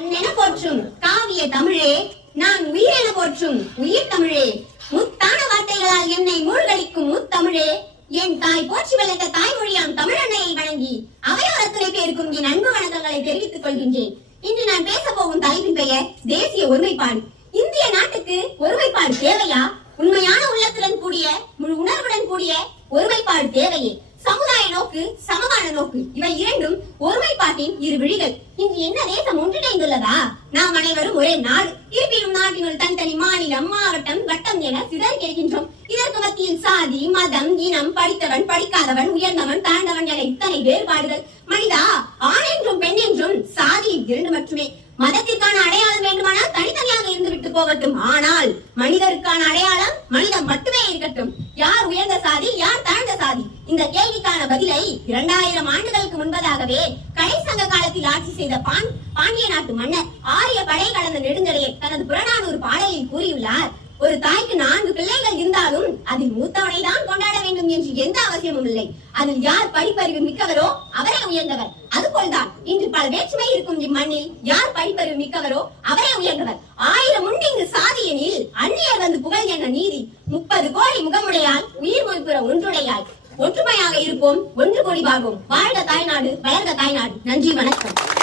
அண்ணென போற்றும். காவிய தமிழே நான் உயிரென போற்றும். உயிர் தமிழே முத்தான வார்த்தைகளால் என்னை மூழ்கடிக்கும் முத்தமிழே என் தாய் போற்றி வளர்த்த தாய்மொழியாம் தமிழன்னையை வழங்கி அவையோர் அத்தனை பேருக்கும் என் அன்பு வணக்கங்களை தெரிவித்துக் கொள்கின்றேன். இன்று நான் பேச போகும் தலைப்பின் பெயர் தேசிய ஒருமைப்பாடு. இந்திய நாட்டுக்கு ஒருமைப்பாடு தேவையா? உண்மையான உள்ளத்துடன் கூடிய முழு உணர்வுடன் கூடிய ஒருமைப்பாடு தேவையே. சமுதாய நோக்கு சமமான நோக்கு. இவை இரண்டும் ஒருமைப்பாட்டின் இரு விழிகள். என்ன தேசம் ஒன்றிணைந்துள்ளதா? நாம் அனைவரும் ஒரே நாடு. இருப்பினும் நாட்டினுள் தனித்தனி மாநிலம் மாவட்டம் வட்டம் என சிதறி கிடக்கின்றோம். இதற்கு மத்தியில் சாதி மதம் இனம் படித்தவன் படிக்காதவன் உயர்ந்தவன் தாழ்ந்தவன் என இத்தனை வேறுபாடுகள். மனிதா ஆண் என்றும் பெண் என்றும் சாதி இரண்டு மட்டுமே. மதத்திற்கான அடையாளம் வேண்டுமானால் தனித்தனியாக இருந்து விட்டு போகட்டும். ஆனால் மனிதருக்கான அடையாளம் மனிதம் மட்டுமே இருக்கட்டும். யார் உயர்ந்த சாதி யார் தாழ்ந்த சாதி? இந்த கேள்விக்கான பதிலை இரண்டாயிரம் ஆண்டுகளுக்கு ஆகவே கடை சங்க காலத்தில் ஆட்சி செய்த பான் பாண்டிய நாட்டு மன்னர் ஆரிய படை கடந்த நெடுஞ்சலையை தனது புறநானூறு பாடலில் கூறியுள்ளார். ஒரு தாய்க்கு நான்கு பிள்ளைகள் இருந்தாலும் அதில் மூத்தவனை தான் கொண்டாட வேண்டும் என்று எந்த அவசியமும் இல்லை. அதில் யார் படிப்பறிவு மிக்கவரோ அவரே உயர்ந்தவர். அதுபோல்தான் இன்று பல வேற்றுமை இருக்கும் இம்மண்ணில் யார் படிப்பறிவு மிக்கவரோ அவரே உயர்ந்தவர். ஆயிரம் உண்டு இங்கு சாதியனில் அந்நியர் வந்து புகழ் என்ற நீதி முப்பது கோடி முகமுடையால் உயிர் மொய்புற ஒன்றுடையாய் ஒற்றுமையாக இருப்போம் ஒன்று கோடி வாழ்வோம் வாழ்க தாய்நாடு வளர்க தாய்நாடு. நன்றி வணக்கம்.